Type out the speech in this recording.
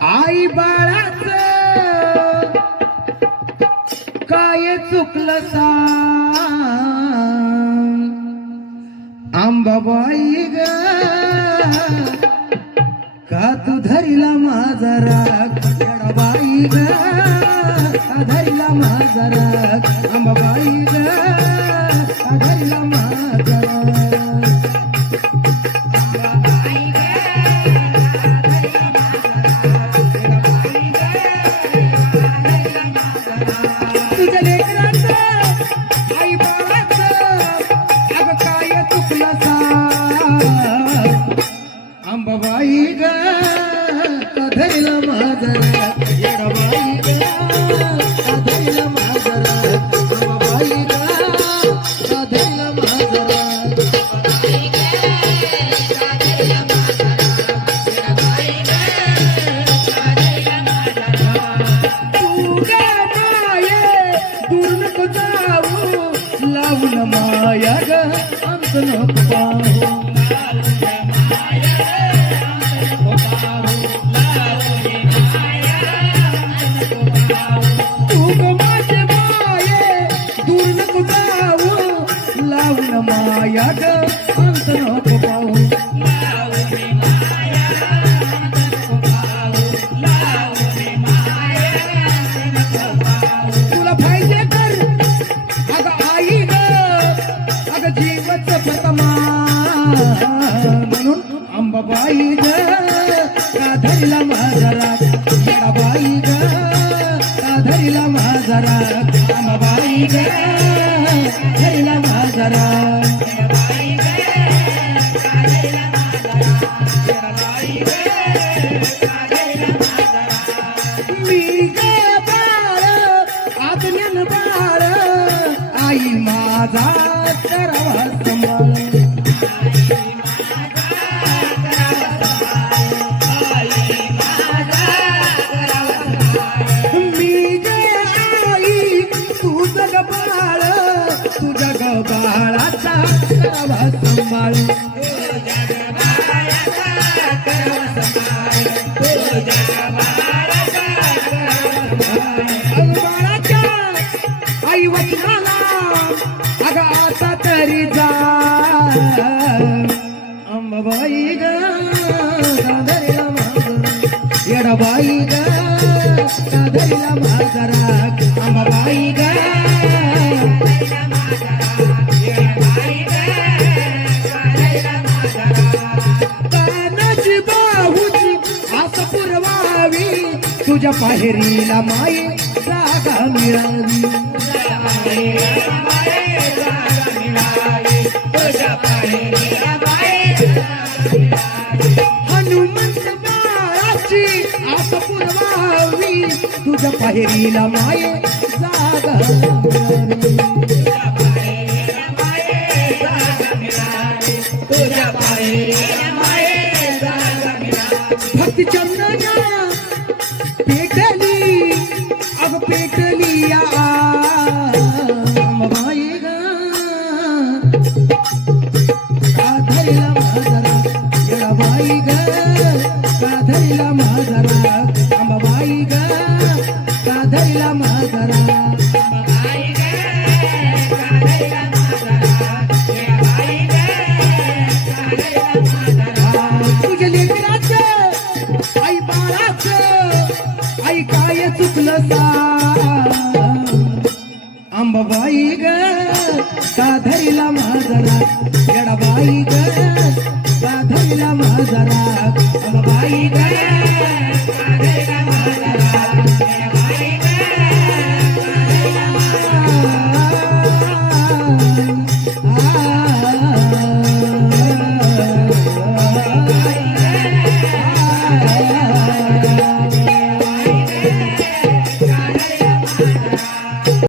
आई बाळाच काय चुकलं सांग? आंबाबाई ग का तू धरिला माझा राग? बाई ग धरिला माझा राग? आंबाबाई ग धरिला माझा अंबाबाई ग धरला माझा लाल माया ग अंत नको पाहू. तू माझे माये दूर नको जाऊ. लावून माया ग अंत नको पाहू. अंबाबाई ग का धरला माझा राग येडाबाई ग का धरला माझा राग अंबाबाई ग धरला माझा राग मी ग बाळ आज्ञान बाळ आई माझा करावा आई वचनाला आता तरी जा. अंबाबाई ग कादरीला येडाबाई ग कादरीला माझा राग. आस पुरवावी. तुझ्या पाहेरीला माये जागा मिळावी हनुमंत बाळाची आस पुरवावी. तुझ्या पाहेरीला माये जागा मिळावी ऐकाय काय चुकलं सांग अंबाबाई ग का धरिला माझरा येडाबाई ग.